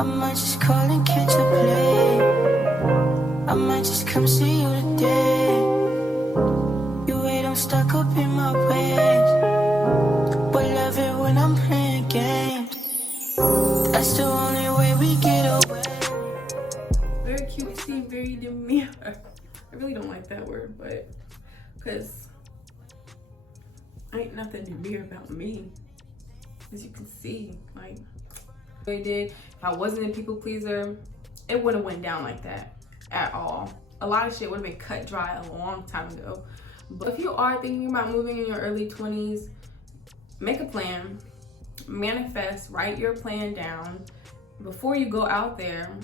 I might just call and catch a play. I might just come see you today. You wait, I'm stuck up in my ways, but love it when I'm playing games. That's the only way we get away. Very cutesy, very demure. I really don't like that word, but because ain't nothing demure about me, as you can see. Like I did, if I wasn't a people pleaser, it wouldn't went down like that at all. A lot of shit would have been cut dry a long time ago. But if you are thinking about moving in your early 20s, make a plan, manifest, write your plan down. Before you go out there,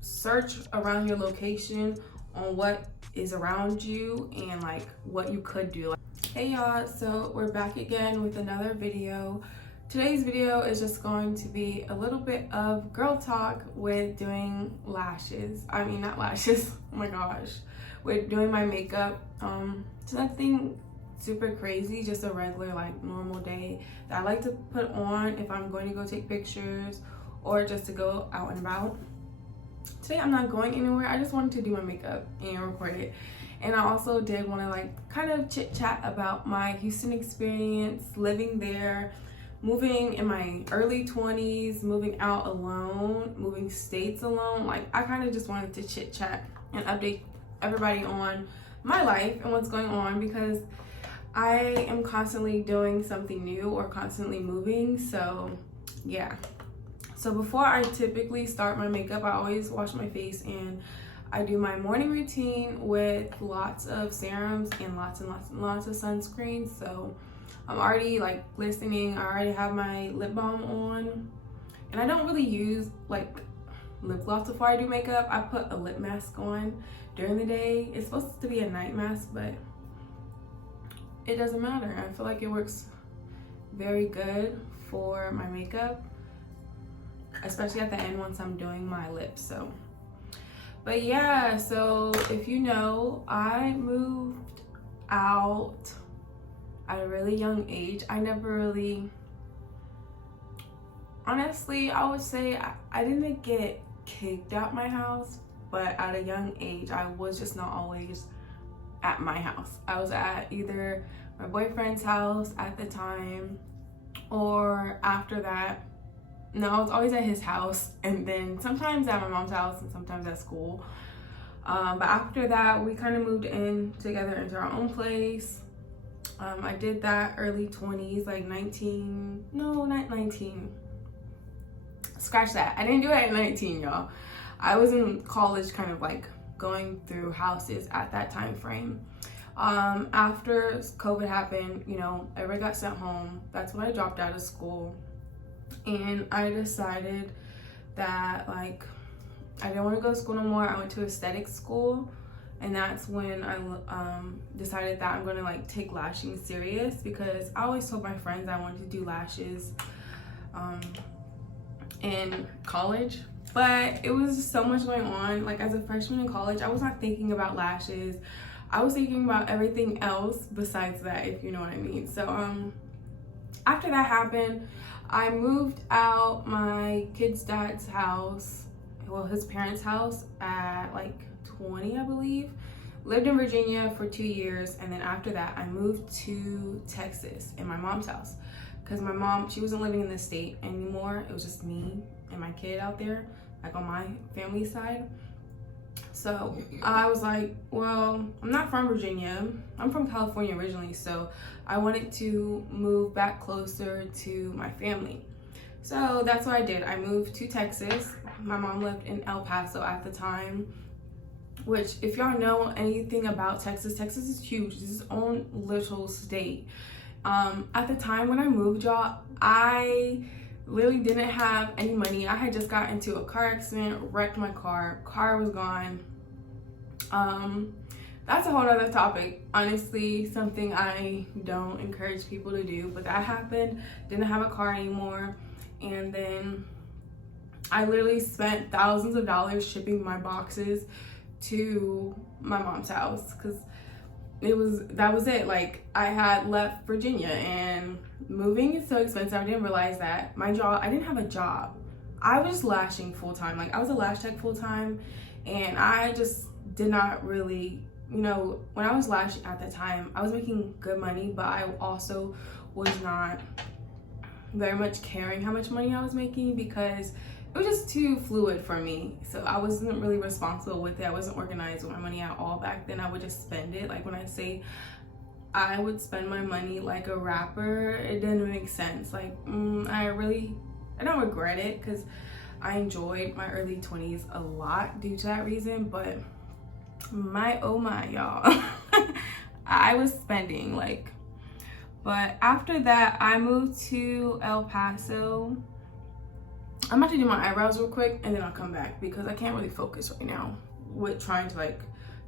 search around your location on what is around you and like what you could do. Hey y'all, so we're back again with another video. Today's video is just going to be a little bit of girl talk with doing lashes. I mean, not lashes, oh my gosh. With doing my makeup. It's nothing super crazy, just a regular like normal day that I like to put on if I'm going to go take pictures or just to go out and about. Today I'm not going anywhere. I just wanted to do my makeup and record it. And I also did want to like kind of chit chat about my Houston experience, living there, moving in my early 20s, moving out alone, moving states alone. Like I kind of just wanted to chit chat and update everybody on my life and what's going on, because I am constantly doing something new or constantly moving. So yeah. So before I typically start my makeup, I always wash my face and I do my morning routine with lots of serums and lots of sunscreen. So I'm already like glistening. I already have my lip balm on, and I don't really use like lip gloss before I do makeup. I put a lip mask on during the day. It's supposed to be a night mask, but it doesn't matter. I feel like it works very good for my makeup, especially at the end once I'm doing my lips. So but yeah, so if you know, I moved out at a really young age. I never really, honestly, I would say I didn't get kicked out my house, but at a young age I was just not always at my house. I was at either my boyfriend's house at the time, or after that, no, I was always at his house, and then sometimes at my mom's house and sometimes at school. But after that, we kind of moved in together into our own place. I did that early 20s, like 19, no, not 19. Scratch that. I didn't do it at 19, y'all. I was in college, kind of like going through houses at that time frame. After COVID happened, you know, everybody got sent home. That's when I dropped out of school. And I decided that like I didn't want to go to school no more. I went to aesthetic school, and that's when I decided that I'm going to like take lashing serious, because I always told my friends I wanted to do lashes in college, but it was so much going on. Like as a freshman in college, I was not thinking about lashes. I was thinking about everything else besides that, if you know what I mean. So after that happened, I moved out my kid's dad's house, well, his parents' house, at like 20, I believe. Lived in Virginia for 2 years, and then after that, I moved to Texas in my mom's house, because my mom, she wasn't living in the state anymore. It was just me and my kid out there, like on my family side. So I was like, well, I'm not from Virginia. I'm from California originally, so I wanted to move back closer to my family. So that's what I did. I moved to Texas. My mom lived in El Paso at the time, which if y'all know anything about Texas, Texas is huge. It's its own little state. At the time when I moved, y'all, I literally didn't have any money. I had just got into a car accident, wrecked my car was gone. That's a whole other topic, honestly, something I don't encourage people to do, but that happened. Didn't have a car anymore, and then I literally spent thousands of dollars shipping my boxes to my mom's house, because that was it. Like I had left Virginia, and moving is so expensive. I didn't realize that. My job, I didn't have a job. I was lashing full-time. Like, I was a lash tech full-time, and I just did not really, you know, when I was lashing at the time, I was making good money, but I also was not very much caring how much money I was making because it was just too fluid for me. So I wasn't really responsible with it. I wasn't organized with my money at all back then. I would just spend it. Like, when I say I would spend my money like a rapper, it didn't make sense. Like, I don't regret it because I enjoyed my early 20s a lot due to that reason, but oh my, y'all. I was spending, like. But after that, I moved to El Paso. I'm about to do my eyebrows real quick and then I'll come back because I can't really focus right now with trying to like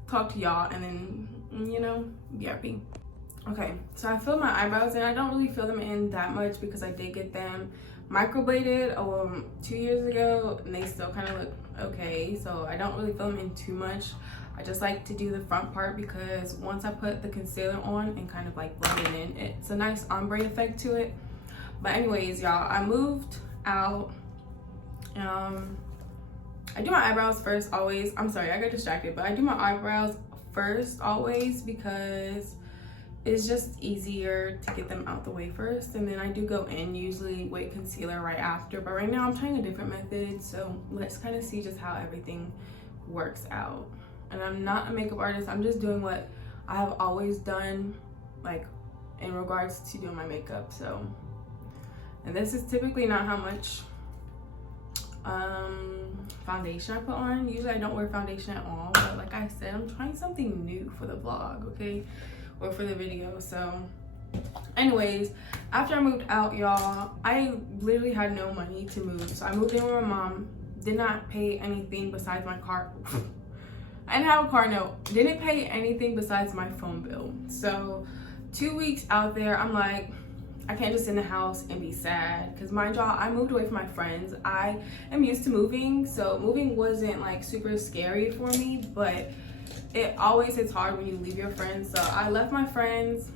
talk to y'all and then, you know, BRB. Okay, so I filled my eyebrows and I don't really fill them in that much because I did get them microbladed 2 years ago and they still kind of look okay. So I don't really fill them in too much. I just like to do the front part because once I put the concealer on and kind of like blend it in, it's a nice ombre effect to it. But anyways, y'all, I moved out. I do my eyebrows first always. I'm sorry, I got distracted, but I do my eyebrows first always because it's just easier to get them out the way first, and then I do go in usually with concealer right after. But right now I'm trying a different method, so let's kind of see just how everything works out. And I'm not a makeup artist, I'm just doing what I have always done, like in regards to doing my makeup. So, and this is typically not how much foundation I put on. Usually I don't wear foundation at all, but like I said, I'm trying something new for the vlog, okay, or for the video. So anyways, after I moved out, y'all, I literally had no money to move. So I moved in with my mom, did not pay anything besides my car. I didn't have a car note, didn't pay anything besides my phone bill. So 2 weeks out there, I'm like, I can't just sit in the house and be sad, because mind y'all, I moved away from my friends. I am used to moving, so moving wasn't like super scary for me, but it always hits hard when you leave your friends. So I left my friends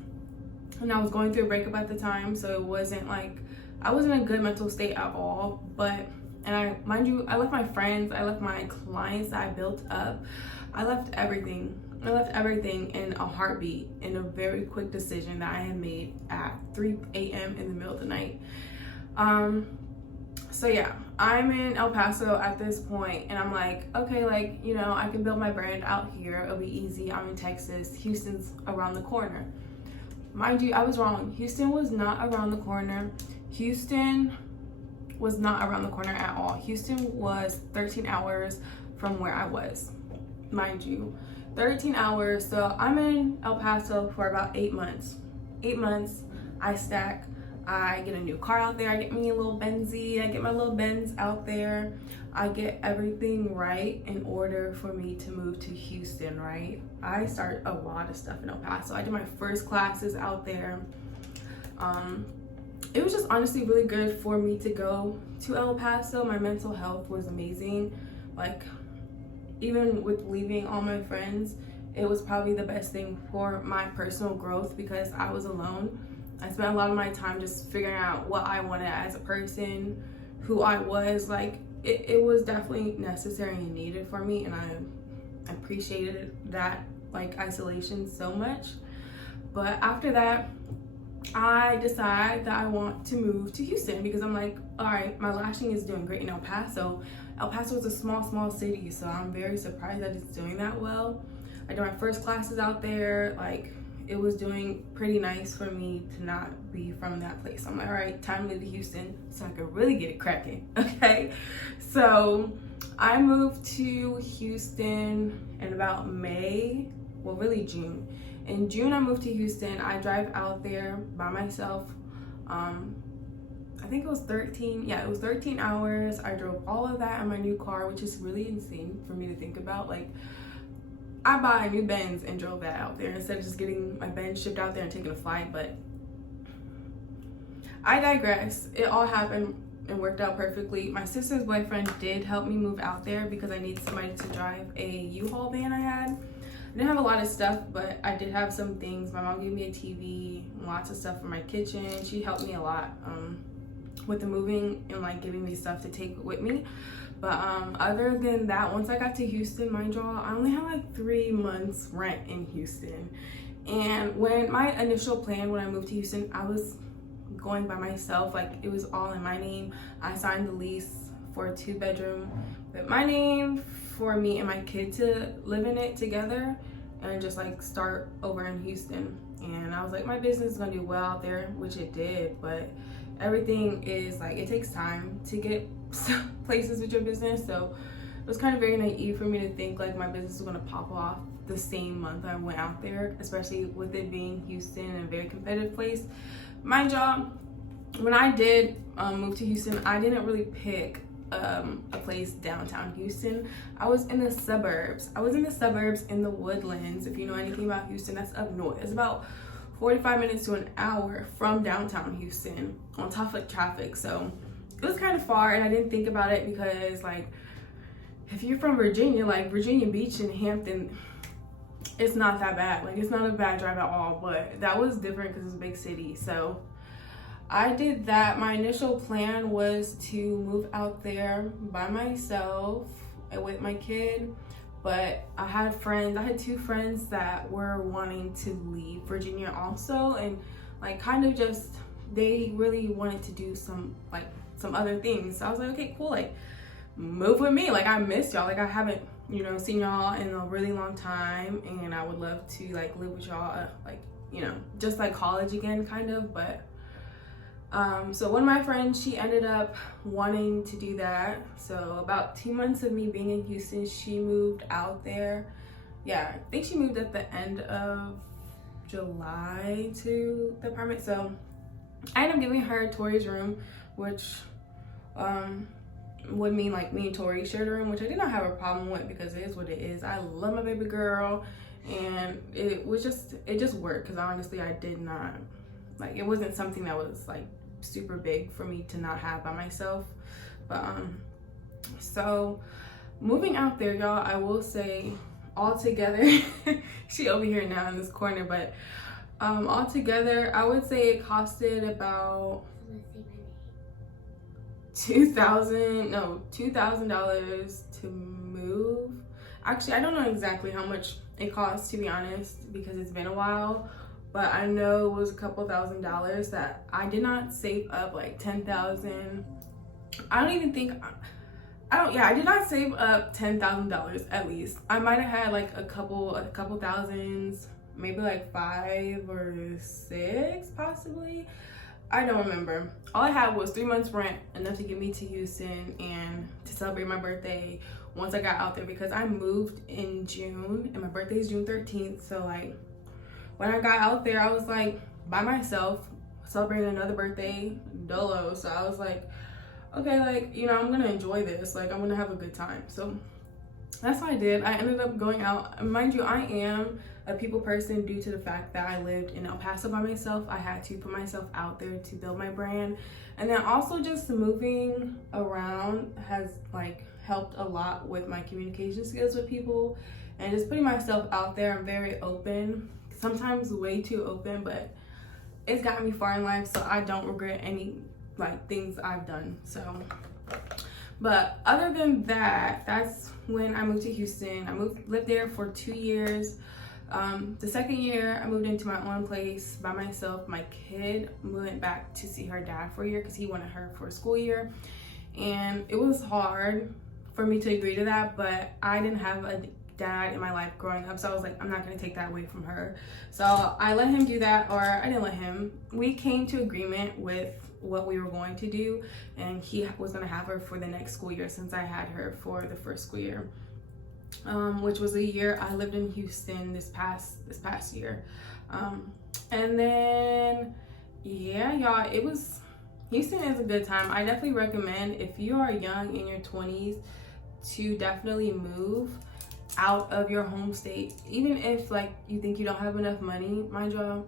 and I was going through a breakup at the time, so it wasn't like, I wasn't in a good mental state at all. But, and mind you, I left my friends, I left my clients that I built up, I left everything. I left everything in a heartbeat, in a very quick decision that I had made at 3 a.m. in the middle of the night. So yeah, I'm in El Paso at this point, and I'm like, okay, like, you know, I can build my brand out here. It'll be easy. I'm in Texas. Houston's around the corner. Mind you, I was wrong. Houston was not around the corner. Houston was not around the corner at all. Houston was 13 hours from where I was, mind you. 13 hours. So I'm in El Paso for about 8 months. 8 months, I stack. I get a new car out there. I get me a little Benzie. I get my little Benz out there. I get everything right in order for me to move to Houston, right? I start a lot of stuff in El Paso. I did my first classes out there. It was just honestly really good for me to go to El Paso. My mental health was amazing. Like, even with leaving all my friends, it was probably the best thing for my personal growth because I was alone. I spent a lot of my time just figuring out what I wanted as a person, who I was. Like, it was definitely necessary and needed for me, and I appreciated that, like, isolation so much. But after that, I decide that I want to move to Houston because I'm like, all right, my lashing is doing great in El Paso. El Paso is a small city, so I'm very surprised that it's doing that well. I did my first classes out there. Like, it was doing pretty nice for me to not be from that place. I'm like, all right, time to move to Houston so I could really get it cracking, okay? So I moved to Houston in about May, well, really June. In June, I moved to Houston. I drive out there by myself. I think it was 13 hours. I drove all of that in my new car, which is really insane for me to think about. Like, I bought a new Benz and drove that out there instead of just getting my Benz shipped out there and taking a flight. But I digress. It all happened and worked out perfectly. My sister's boyfriend did help me move out there because I needed somebody to drive a U-Haul van I had. I didn't have a lot of stuff, but I did have some things. My mom gave me a TV, lots of stuff for my kitchen. She helped me a lot. with the moving and like giving me stuff to take with me. But other than that, once I got to Houston, mind y'all, I only had like 3 months rent in Houston. And when my initial plan when I moved to Houston, I was going by myself, like it was all in my name. I signed the lease for a 2-bedroom with my name for me and my kid to live in it together and just like start over in Houston. And I was like, my business is gonna do well out there, which it did, but everything is like, it takes time to get places with your business. So it was kind of very naive for me to think like my business was gonna pop off the same month I went out there, especially with it being Houston and a very competitive place. Mind y'all, when I did move to Houston, I didn't really pick a place downtown Houston. I was in the suburbs. I was in the suburbs in the Woodlands. If you know anything about Houston, that's up north. It's about 45 minutes to an hour from downtown Houston on top of traffic. So it was kind of far, and I didn't think about it because like if you're from Virginia, like Virginia Beach and Hampton, it's not that bad. Like it's not a bad drive at all, but that was different because it's a big city. So I did that. My initial plan was to move out there by myself with my kid, but I had 2 friends that were wanting to leave Virginia also, and like kind of just, they really wanted to do some other things. So I was like, okay, cool, like move with me. Like I missed y'all. Like I haven't, you know, seen y'all in a really long time, and I would love to like live with y'all, like, you know, just like college again kind of. But so one of my friends, she ended up wanting to do that. So about 2 months of me being in Houston, she moved out there. Yeah, I think she moved at the end of July to the apartment. So I ended up giving her Tori's room, which would mean like me and Tori shared a room, which I did not have a problem with because it is what it is. I love my baby girl, and it just worked because honestly I did not, like, it wasn't something that was like super big for me to not have by myself. But so moving out there, y'all, I will say all together she over here now in this corner, but all together I would say it costed about $2,000 to move. Actually, I don't know exactly how much it cost, to be honest, because it's been a while, but I know it was a couple $1,000s that I did not save up, like 10,000. I did not save up $10,000 at least. I might have had like a couple thousands, maybe like 5 or 6 possibly. I don't remember. All I had was 3 months rent, enough to get me to Houston and to celebrate my birthday once I got out there, because I moved in June and my birthday is June 13th. So like when I got out there, I was like by myself celebrating another birthday dolo. So I was like, okay, like, you know, I'm gonna enjoy this, like I'm gonna have a good time. So that's what I did. I ended up going out. Mind you, I am a people person due to the fact that I lived in El Paso by myself. I had to put myself out there to build my brand. And then also just moving around has like helped a lot with my communication skills with people and just putting myself out there. I'm very open, sometimes way too open, but it's gotten me far in life, so I don't regret any like things I've done. So, but other than that, that's when I moved to Houston. I lived there for 2 years. The second year I moved into my own place by myself. My kid went back to see her dad for a year because he wanted her for a school year, and it was hard for me to agree to that, but I didn't have a dad in my life growing up, so I was like, I'm not going to take that away from her. So I let him do that, or I didn't let him. We came to agreement with what we were going to do, and he was going to have her for the next school year since I had her for the first school year, which was a year I lived in Houston this past year. And then yeah, y'all, Houston is a good time. I definitely recommend, if you are young in your 20s, to definitely move out of your home state, even if like you think you don't have enough money. Mind you,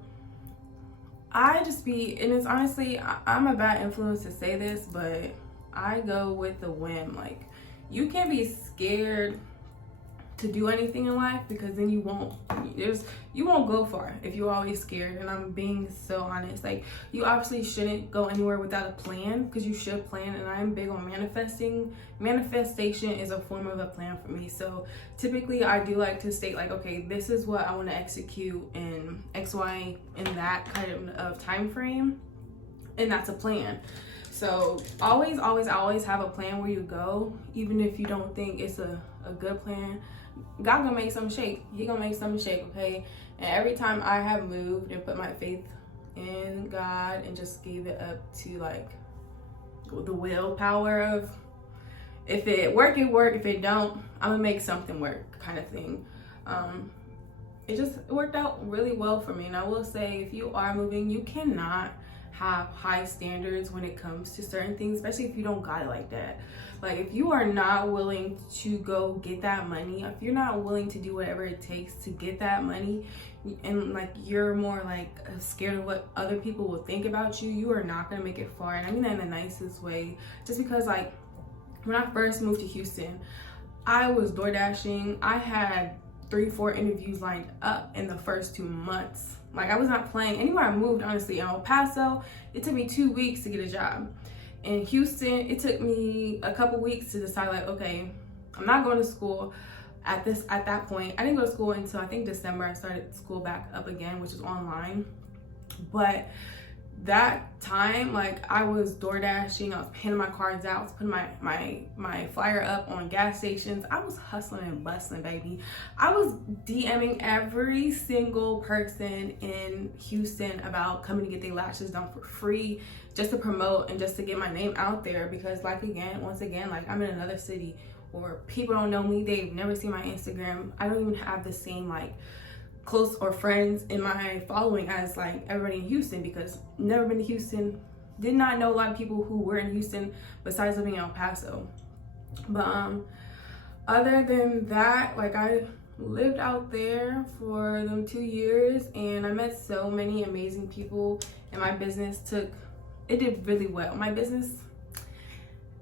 and it's honestly, I'm a bad influence to say this, but I go with the whim. Like, you can't be scared to do anything in life, because then you won't go far if you're always scared. And I'm being so honest, like, you obviously shouldn't go anywhere without a plan, because you should plan. And I'm big on manifestation is a form of a plan for me. So typically I do like to state, like, okay, this is what I want to execute in X, Y, and that kind of time frame, and that's a plan. So always have a plan where you go, even if you don't think it's a good plan. God gonna make something shake. He gonna make something shake, okay? And every time I have moved and put my faith in God and just gave it up to, like, the willpower of, if it work, it work. If it don't, I'm gonna make something work, kind of thing. It worked out really well for me. And I will say, if you are moving, you cannot have high standards when it comes to certain things, especially if you don't got it like that. Like, if you are not willing to go get that money, if you're not willing to do whatever it takes to get that money, and like you're more like scared of what other people will think about you, you are not gonna make it far. And I mean that in the nicest way, just because, like, when I first moved to Houston, I was door dashing. I had 3-4 interviews lined up in the first 2 months. Like, I was not playing. Anywhere I moved, honestly, in El Paso, it took me 2 weeks to get a job. In Houston, it took me a couple weeks to decide, like, okay, I'm not going to school at that point. I didn't go to school until, I think, December. I started school back up again, which is online. But that time, like, I was door dashing, I was pinning my cards out, I was putting my flyer up on gas stations. I was hustling and bustling, baby. I was DMing every single person in Houston about coming to get their lashes done for free, just to promote and just to get my name out there. Because, like, once again, like, I'm in another city, or people don't know me, they've never seen my Instagram. I don't even have the same, like, close or friends in my following as, like, everybody in Houston, because never been to Houston, did not know a lot of people who were in Houston besides living in El Paso. But other than that, like, I lived out there for them 2 years, and I met so many amazing people, and my business did really well, my business.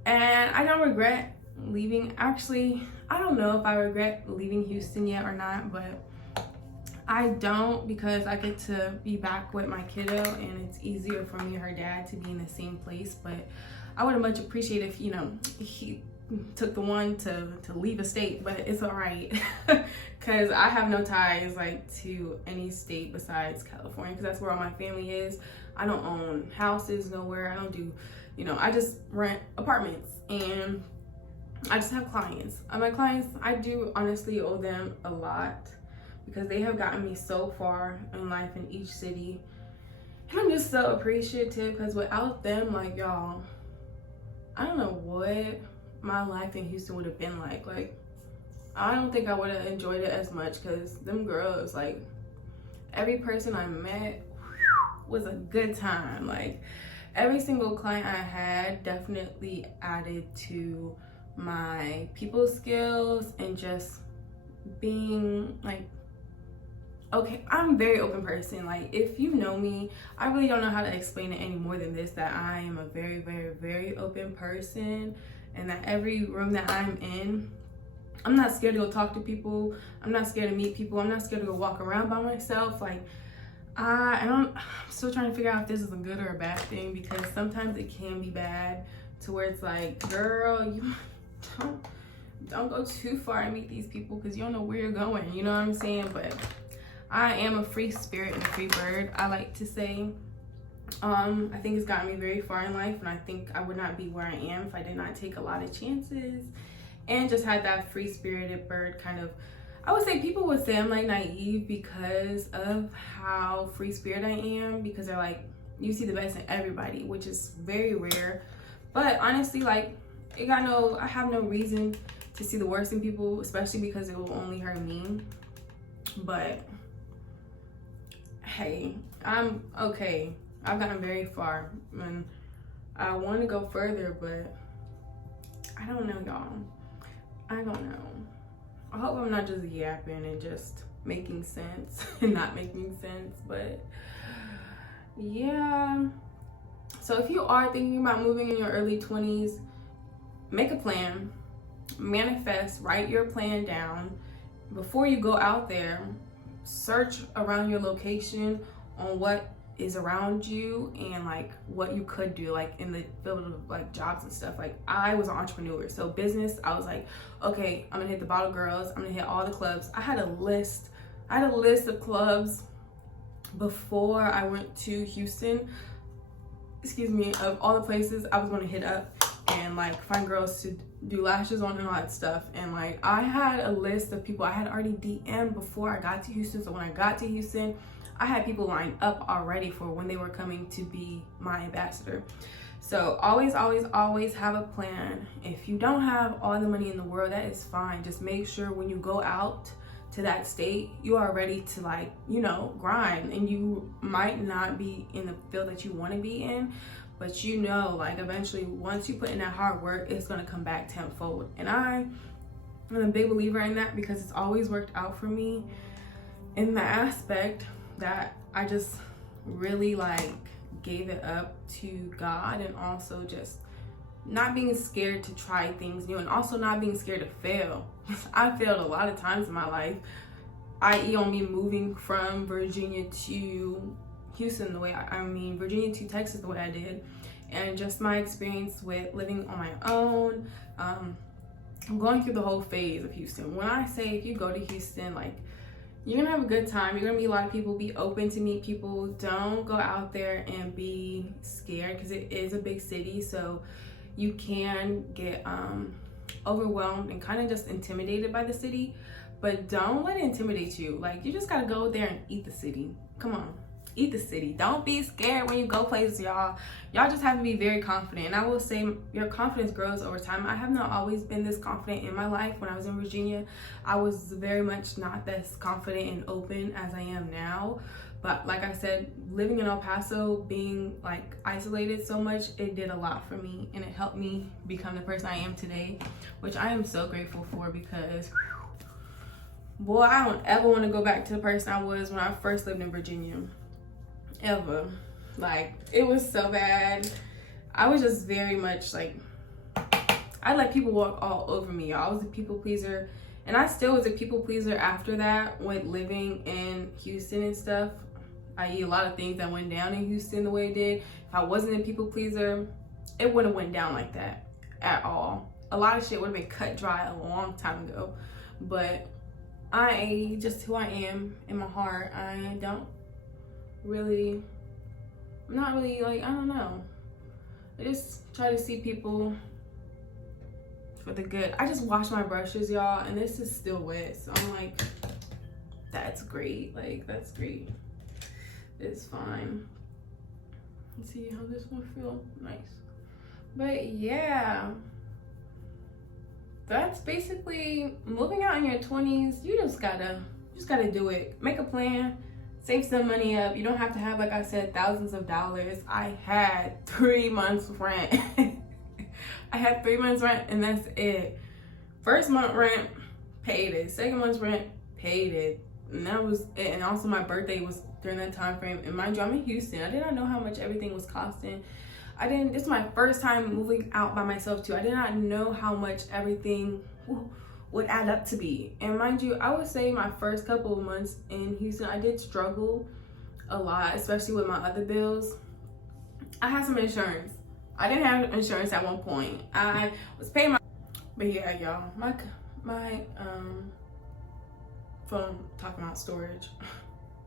And I don't regret leaving. Actually, I don't know if I regret leaving Houston yet or not, but I don't, because I get to be back with my kiddo, and it's easier for me and her dad to be in the same place. But I would have much appreciated if, you know, he took the one to leave a state, but it's all right, because I have no ties, like, to any state besides California, because that's where all my family is. I don't own houses nowhere. I don't do, you know, I just rent apartments, and I just have clients. My clients, I do honestly owe them a lot, because they have gotten me so far in life in each city. And I'm just so appreciative, because without them, like, y'all, I don't know what my life in Houston would have been like. Like, I don't think I would have enjoyed it as much, because them girls, like, every person I met was a good time. Like, every single client I had definitely added to my people skills, and just being, like, okay, I'm a very open person. Like, if you know me, I really don't know how to explain it any more than this, that I am a very, very, very open person, and that every room that I'm in, I'm not scared to go talk to people. I'm not scared to meet people. I'm not scared to go walk around by myself. Like, I'm still trying to figure out if this is a good or a bad thing, because sometimes it can be bad, to where it's like, girl, you don't go too far and meet these people, because you don't know where you're going, you know what I'm saying? But I am a free spirit and a free bird, I like to say. I think it's gotten me very far in life, and I think I would not be where I am if I did not take a lot of chances and just had that free spirited bird kind of. I would say people would say I'm, like, naive because of how free spirit I am, because they're like, you see the best in everybody, which is very rare. But honestly, like, I have no reason to see the worst in people, especially because it will only hurt me. But hey, I'm okay. I've gotten very far, and I want to go further, but I don't know, y'all. I don't know. I hope I'm not just yapping and just making sense and not making sense, but yeah. So if you are thinking about moving in your early 20s, make a plan, manifest, write your plan down, before you go out there, search around your location on what is around you and like what you could do like in the field of like jobs and stuff. Like I was an entrepreneur, so business, I was like, okay, I'm gonna hit the Bottle Girls, I'm gonna hit all the clubs. I had a list of clubs before I went to Houston, of all the places I was gonna hit up and like find girls to do lashes on and all that stuff. And like I had a list of people I had already DM'd before I got to Houston. So when I got to Houston, I had people lined up already for when they were coming to be my ambassador. So always have a plan. If you don't have all the money in the world, that is fine. Just make sure when you go out to that state, you are ready to like, you know, grind. And you might not be in the field that you want to be in, but you know, like eventually once you put in that hard work, it's going to come back tenfold. And I'm a big believer in that because it's always worked out for me in the aspect that I just really like gave it up to God, and also just not being scared to try things new, and also not being scared to fail. I failed a lot of times in my life, i.e. on me moving from Virginia to Houston the way Virginia to Texas the way I did, and just my experience with living on my own, going through the whole phase of Houston. When I say if you go to Houston, like, you're gonna have a good time. You're gonna meet a lot of people, be open to meet people. Don't go out there and be scared because it is a big city, so you can get overwhelmed and kind of just intimidated by the city. But don't let it intimidate you. Like, you just gotta go there and eat the city. Come on, eat the city. Don't be scared when you go places, y'all. Y'all just have to be very confident. And I will say your confidence grows over time. I have not always been this confident in my life. When I was in Virginia, I was very much not this confident and open as I am now. But like I said, living in El Paso, being like isolated so much, it did a lot for me, and it helped me become the person I am today, which I am so grateful for, because boy, I don't ever want to go back to the person I was when I first lived in Virginia. Ever. Like, it was so bad. I was just very much like, I let people walk all over me. I was a people pleaser, and I still was a people pleaser after that, with living in Houston and stuff, i.e. a lot of things that went down in Houston the way it did. If I wasn't a people pleaser, it wouldn't have went down like that at all. A lot of shit would have been cut dry a long time ago. But I just who I am in my heart. I'm not really like, I don't know. I just try to see people for the good. I just wash my brushes, y'all, and this is still wet. So I'm like, that's great. Like, that's great. It's fine. Let's see how this one feels. Nice. But yeah, that's basically moving out in your 20s. You just gotta do it. Make a plan. Save some money up. You don't have to have, like I said, thousands of dollars. I had 3 months rent. I had 3 months rent, and that's it. First month rent, paid it. Second month's rent, paid it. And that was it. And also my birthday was during that time frame. And mind you, I'm in Houston. I did not know how much everything was costing. This is my first time moving out by myself too. I did not know how much everything would add up to be. And mind you, I would say my first couple of months in Houston, I did struggle a lot, especially with my other bills. I had some insurance. I didn't have insurance at one point. I was paying my, but yeah, y'all, my phone talking about storage.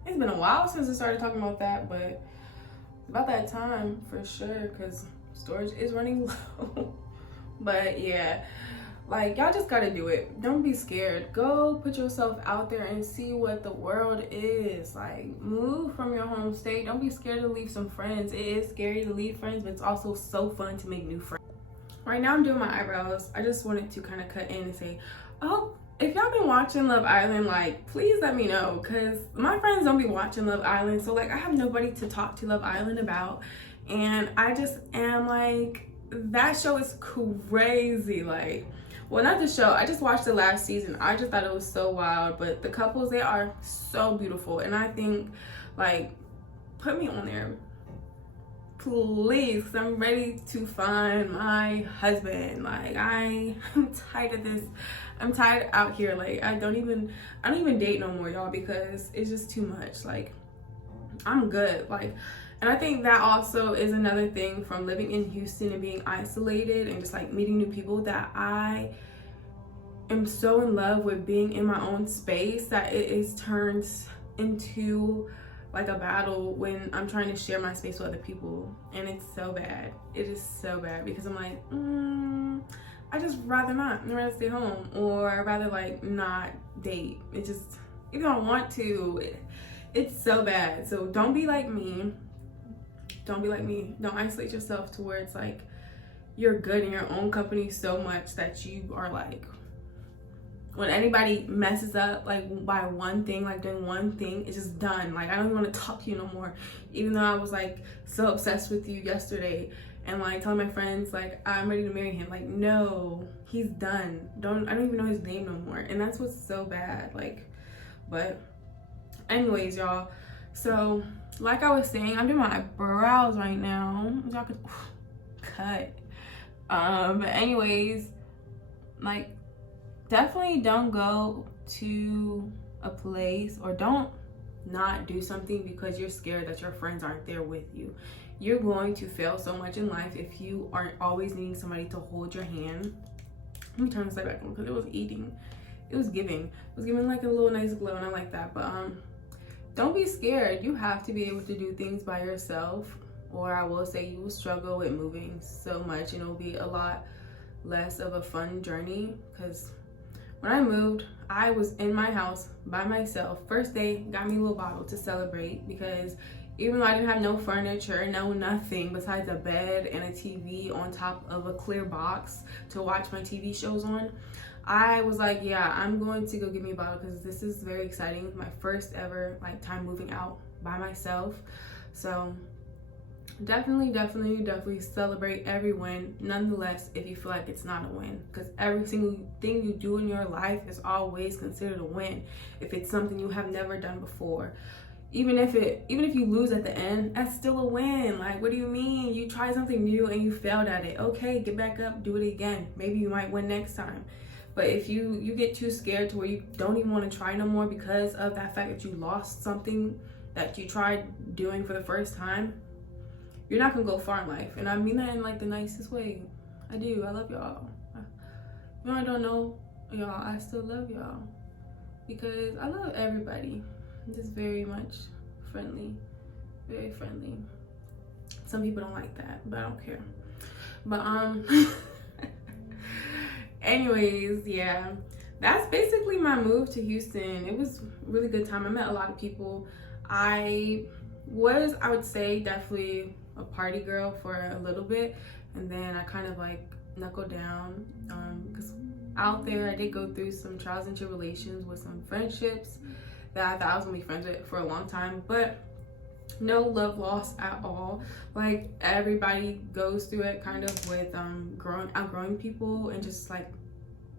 It's been a while since I started talking about that, but about that time for sure, because storage is running low. But yeah, like, y'all just gotta do it. Don't be scared. Go put yourself out there and see what the world is. Like, move from your home state. Don't be scared to leave some friends. It is scary to leave friends, but it's also so fun to make new friends. Right now I'm doing my eyebrows. I just wanted to kind of cut in and say, oh, if y'all been watching Love Island, like, please let me know, because my friends don't be watching Love Island, so like I have nobody to talk to Love Island about. And I just am like, that show is crazy. Like, well, not the show, I just watched the last season. I just thought it was so wild, but the couples, they are so beautiful. And I think, like, put me on there, please, because I'm ready to find my husband. Like, I'm tired of this. I'm tired out here. Like, I don't even date no more, y'all, because it's just too much. Like, I'm good. Like, and I think that also is another thing from living in Houston and being isolated and just like meeting new people, that I am so in love with being in my own space that it is turned into like a battle when I'm trying to share my space with other people. And it's so bad. It is so bad, because I'm like, I just rather not. I'd rather stay home, or I'd rather like not date. It just, even though I want to, it's so bad. So don't be like me. Don't be like me. Don't isolate yourself to where it's like you're good in your own company so much that you are like, when anybody messes up like by one thing, like doing one thing, it's just done. Like, I don't even want to talk to you no more. Even though I was like so obsessed with you yesterday and like telling my friends like I'm ready to marry him. Like, no, he's done. I don't even know his name no more. And that's what's so bad. Like, but anyways, y'all. So like I was saying, I'm doing my brows right now. Y'all could cut. But anyways, like, definitely don't go to a place, or don't not do something because you're scared that your friends aren't there with you. You're going to fail so much in life if you aren't always needing somebody to hold your hand. Let me turn this light back on, because it was giving like a little nice glow, and I like that. But don't be scared. You have to be able to do things by yourself, or I will say you will struggle with moving so much, and it'll be a lot less of a fun journey. Because when I moved, I was in my house by myself. First day, got me a little bottle to celebrate, because even though I didn't have no furniture, no nothing besides a bed and a TV on top of a clear box to watch my TV shows on, I was like, yeah, I'm going to go get me a bottle, because this is very exciting. My first ever like time moving out by myself. So definitely celebrate every win, nonetheless, if you feel like it's not a win, because every single thing you do in your life is always considered a win if it's something you have never done before. Even if you lose at the end, that's still a win. Like, what do you mean? You tried something new and you failed at it. Okay, get back up, do it again. Maybe you might win next time. But if you get too scared to where you don't even want to try no more because of that fact that you lost something that you tried doing for the first time, you're not gonna go far in life. And I mean that in like the nicest way. I do. I love y'all. You know, I don't know y'all, I still love y'all, because I love everybody. I'm just very much friendly, very friendly. Some people don't like that, but I don't care. But anyways, yeah, that's basically my move to Houston. It was a really good time. I met a lot of people. I would say, definitely a party girl for a little bit, and then I kind of like knuckled down, because out there I did go through some trials and tribulations with some friendships that I thought I was gonna be friends with for a long time, but no love lost at all. Like, everybody goes through it kind of with outgrowing people, and just like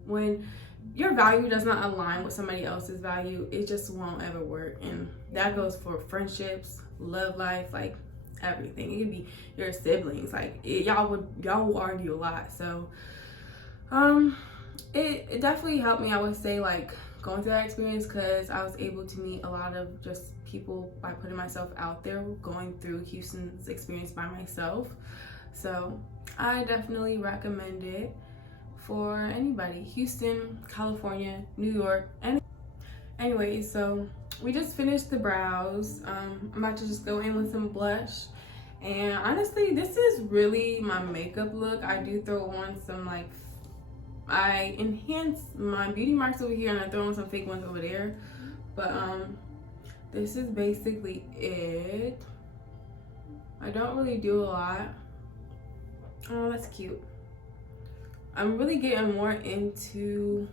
when your value does not align with somebody else's value, it just won't ever work. And that goes for friendships, love life, like everything. It could be your siblings, like y'all will argue a lot. So it definitely helped me, I would say, like going through that experience, because I was able to meet a lot of just people by putting myself out there, going through Houston's experience by myself. So I definitely recommend it for anybody. Houston, California, New York, anyway. So we just finished the brows. I'm about to just go in with some blush, and honestly, this is really my makeup look. I do throw on some like, I enhance my beauty marks over here, and I throw on some fake ones over there. But this is basically it. I don't really do a lot. Oh, that's cute. I'm really getting more into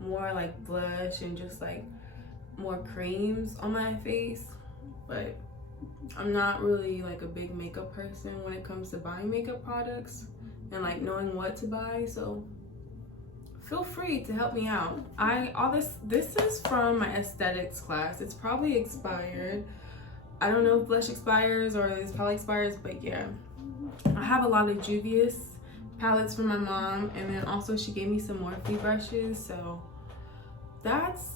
more like blush and just like more creams on my face, but I'm not really like a big makeup person when it comes to buying makeup products and like knowing what to buy. So feel free to help me out. This is from my aesthetics class. It's probably expired. I don't know if blush expires or this probably expires, but yeah, have a lot of 20'S palettes from my mom, and then also she gave me some Morphe brushes. So that's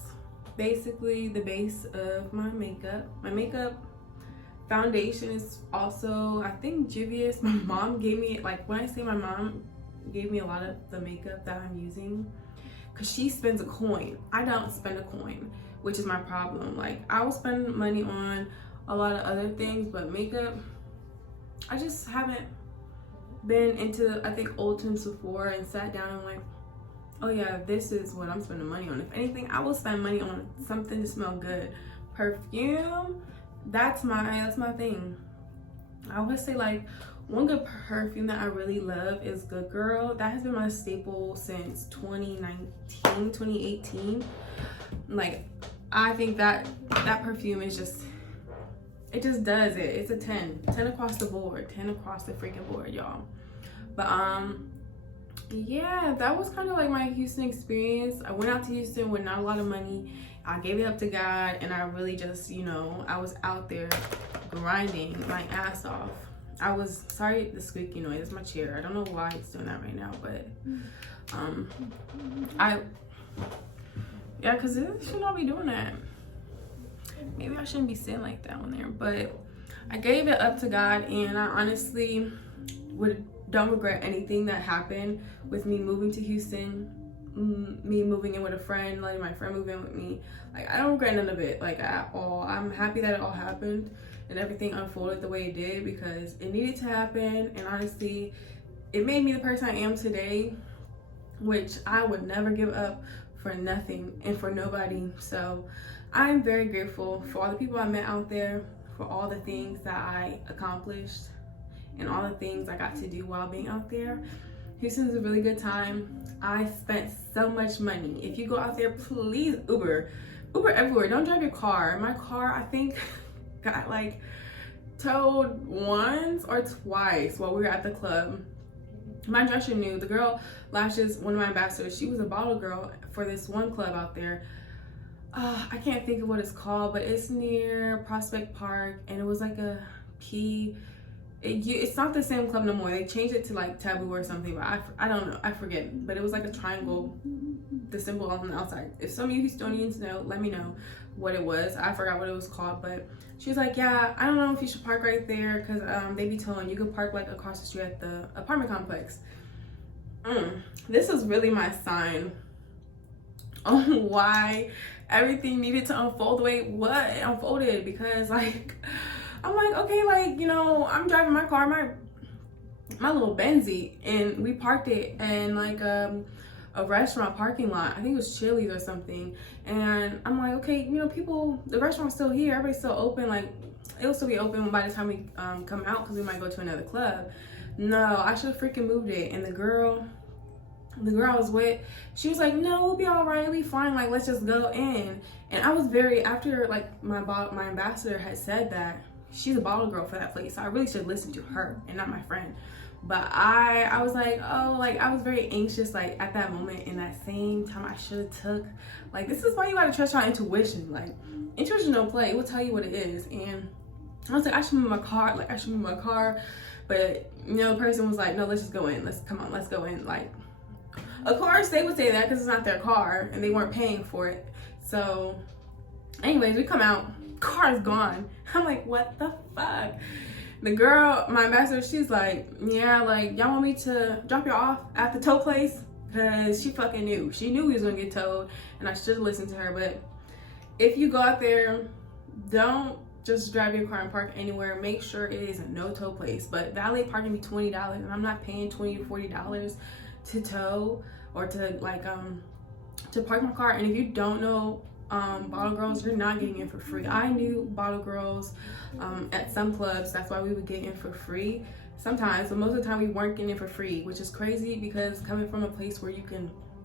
basically the base of my makeup. My makeup foundation is also, I think, 20'S. My mom gave me, like, when I say my mom gave me a lot of the makeup that I'm using, because she spends a coin. I don't spend a coin, which is my problem. Like, I will spend money on a lot of other things, but makeup, I just haven't been into, I think, Ulta before and sat down and like, oh yeah, this is what I'm spending money on. If anything, I will spend money on something to smell good. Perfume, that's my thing. I would say, like, one good perfume that I really love is Good Girl. That has been my staple since 2019, 2018. Like, I think that perfume is just, it just does it. It's a 10 across the board, 10 across the freaking board, y'all. But yeah, that was kind of like my Houston experience. I went out to Houston with not a lot of money. I gave it up to God, and I really just, you know, I was out there grinding my ass off. I was, sorry, the squeaky noise, it's my chair. I don't know why it's doing that right now, but yeah, because it should not be doing that. Maybe I shouldn't be sitting like that on there, but I gave it up to God, and I honestly don't regret anything that happened with me moving to Houston, me moving in with a friend, letting my friend move in with me. Like, I don't regret none of it, like, at all. I'm happy that it all happened and everything unfolded the way it did, because it needed to happen. And honestly, it made me the person I am today, which I would never give up for nothing and for nobody. So I'm very grateful for all the people I met out there, for all the things that I accomplished, and all the things I got to do while being out there. Houston's a really good time. I spent so much money. If you go out there, please Uber everywhere. Don't drive your car. My car, I think, got like towed once or twice while we were at the club. My dresser knew. The girl Lashes, one of my ambassadors, she was a bottle girl for this one club out there. I can't think of what it's called, but it's near Prospect Park, and it was like a it's not the same club no more. They changed it to like Taboo or something, but I don't know. I forget. But it was like a triangle, the symbol on the outside. If some of you Houstonians know, let me know what it was. I forgot what it was called, but she was like, yeah, I don't know if you should park right there, because they be telling you could park like across the street at the apartment complex. This is really my sign on why everything needed to unfold the way what it unfolded, because like, I'm like, okay, like, you know, I'm driving my car, my little Benzie, and we parked it in like a restaurant parking lot. I think it was Chili's or something. And I'm like, okay, you know, the restaurant's still here, everybody's still open, like it'll still be open by the time we come out, because we might go to another club. No, I should have freaking moved it. And the girl I was with, she was like, no, we'll be all right, we'll be fine, like let's just go in. And I was after like my ambassador had said that she's a bottle girl for that place, so I really should listen to her and not my friend. But I was like, oh, like I was very anxious, like at that moment. In that same time, I should have took, like, this is why you gotta trust your intuition. Like, intuition don't play, it will tell you what it is. And I was like, I should move my car, but you know, the person was like, no, let's just go in, let's go in. Like, of course they would say that because it's not their car and they weren't paying for it. So anyways, we come out, car's gone. I'm like, what the fuck? The girl, my ambassador, she's like, yeah, like, y'all want me to drop you off at the tow place? Because she fucking knew. She knew we was gonna get towed, and I should have listened to her. But if you go out there, don't just drive your car and park anywhere. Make sure it is a no tow place. But valet parking be $20, and I'm not paying $20 to $40 to tow or to like to park my car. And if you don't know bottle girls, you're not getting in for free. I knew bottle girls at some clubs, that's why we would get in for free sometimes, but most of the time we weren't getting in for free, which is crazy, because coming from a place where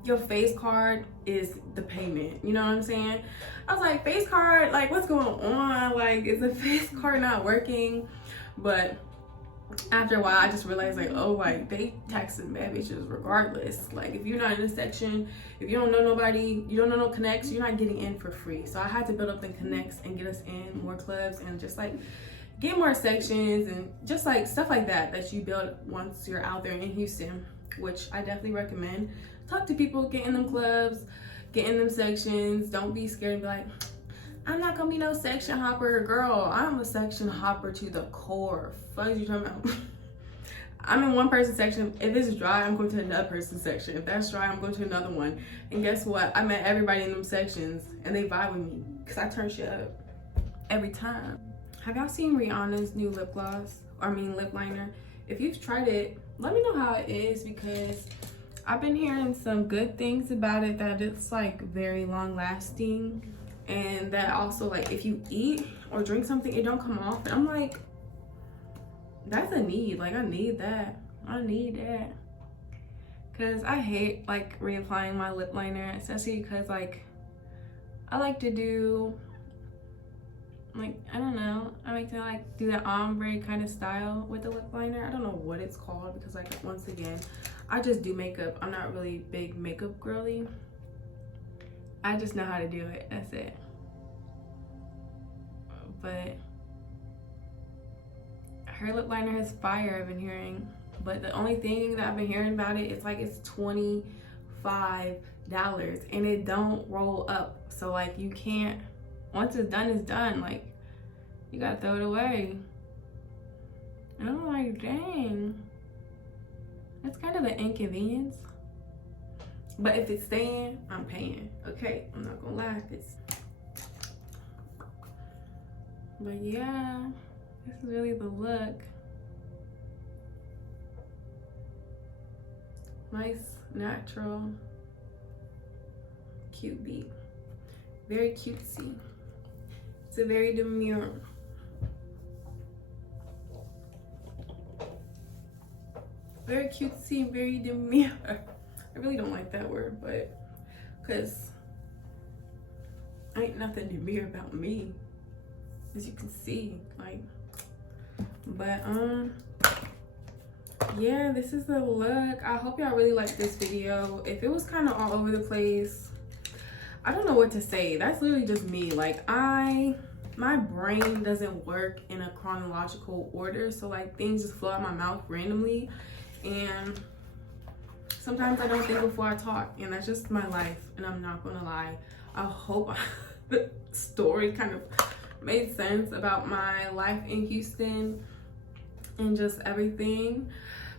your face card is the payment, you know what I'm saying? I was like, face card, like what's going on? Like, is the face card not working? But after a while, I just realized, like, oh, like, they taxing bad bitches regardless. Like, if you're not in a section, if you don't know nobody, you don't know no connects, you're not getting in for free. So I had to build up the connects and get us in more clubs and just, like, get more sections and just like stuff like that you build once you're out there in Houston, which I definitely recommend. Talk to people, get in them clubs, get in them sections. Don't be scared and be like, I'm not gonna be no section hopper. Girl, I'm a section hopper to the core. Fuck you talking about? I'm in one person section. If it's dry, I'm going to another person's section. If that's dry, I'm going to another one. And guess what? I met everybody in them sections and they vibe with me because I turn shit up every time. Have y'all seen Rihanna's new lip liner? If you've tried it, let me know how it is, because I've been hearing some good things about it, that it's like very long lasting, and that also like if you eat or drink something, it don't come off. And I'm like, that's a need. Like, I need that. Because I hate like reapplying my lip liner, especially because like I like to do like, I don't know, I like to like do that ombre kind of style with the lip liner. I don't know what it's called, because like, once again, I just do makeup. I'm not really big makeup girly. I just know how to do it. That's it. But her lip liner is fire, I've been hearing. But the only thing that I've been hearing about it is like it's $25 and it don't roll up. So like, you can't, once it's done, it's done. Like, you gotta throw it away. And I'm like, dang, that's kind of an inconvenience. But if it's staying, I'm paying. Okay, I'm not gonna lie. But yeah, this is really the look. Nice, natural, cute beat. Very cutesy. It's a very demure. Very cutesy, very demure. I really don't like that word, but because ain't nothing demure about me, as you can see. Like, but yeah, this is the look. I hope y'all really liked this video. If it was kind of all over the place, I don't know what to say. That's literally just me. Like, my brain doesn't work in a chronological order, so like things just flow out my mouth randomly, and sometimes I don't think before I talk, and that's just my life. And I'm not gonna lie, I hope the story kind of made sense about my life in Houston and just everything.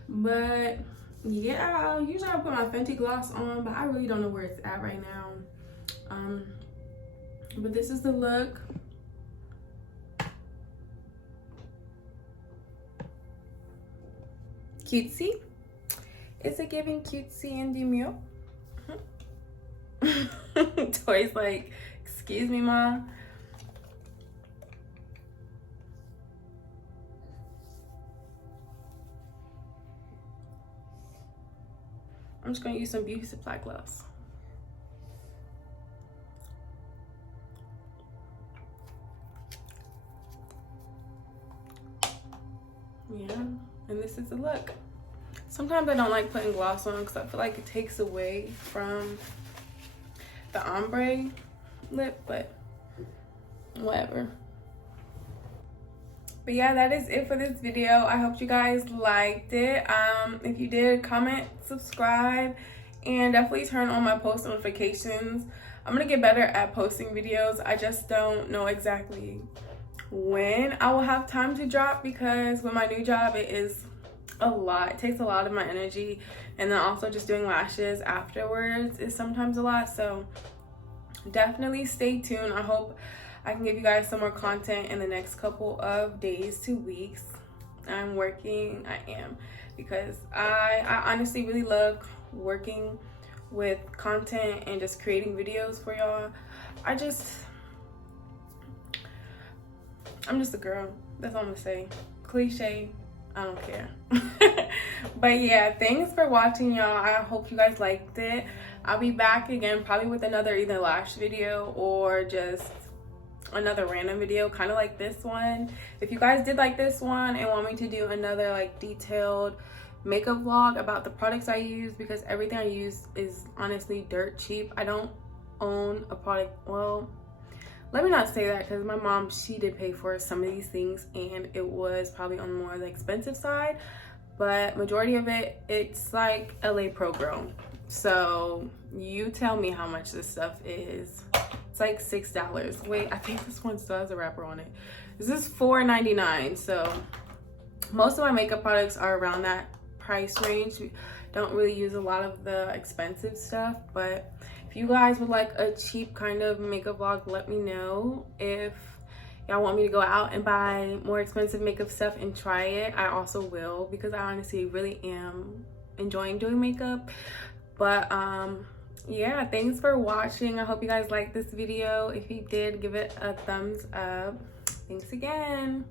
But yeah, usually I put my Fenty gloss on, but I really don't know where it's at right now. But this is the look. Cutesy. Is it giving cutesy and demure? Tori's like, excuse me, mom. I'm just gonna use some beauty supply gloves. Yeah, and this is the look. Sometimes I don't like putting gloss on because I feel like it takes away from the ombre lip, but whatever. But yeah, that is it for this video. I hope you guys liked it. If you did, comment, subscribe, and definitely turn on my post notifications. I'm gonna get better at posting videos. I just don't know exactly when I will have time to drop, because with my new job, it is a lot. It takes a lot of my energy, and then also just doing lashes afterwards is sometimes a lot. So definitely stay tuned. I hope I can give you guys some more content in the next couple of days to weeks. I'm working, I am, because I honestly really love working with content and just creating videos for y'all. I'm just a girl. That's all I'm gonna say. Cliche, I don't care. But yeah, thanks for watching, y'all. I hope you guys liked it. I'll be back again probably with another either lash video or just another random video, kind of like this one. If you guys did like this one and want me to do another like detailed makeup vlog about the products I use, because everything I use is honestly dirt cheap. I don't own a product, well, let me not say that, because my mom, she did pay for some of these things and it was probably on more the expensive side, but majority of it, it's like LA Pro Grow. So you tell me how much this stuff is. It's like $6. Wait, I think this one still has a wrapper on it. This is $4.99. So most of my makeup products are around that price range. We don't really use a lot of the expensive stuff, but if you guys would like a cheap kind of makeup vlog, let me know. If y'all want me to go out and buy more expensive makeup stuff and try it, I also will, because I honestly really am enjoying doing makeup. But yeah, thanks for watching. I hope you guys liked this video. If you did, give it a thumbs up. Thanks again.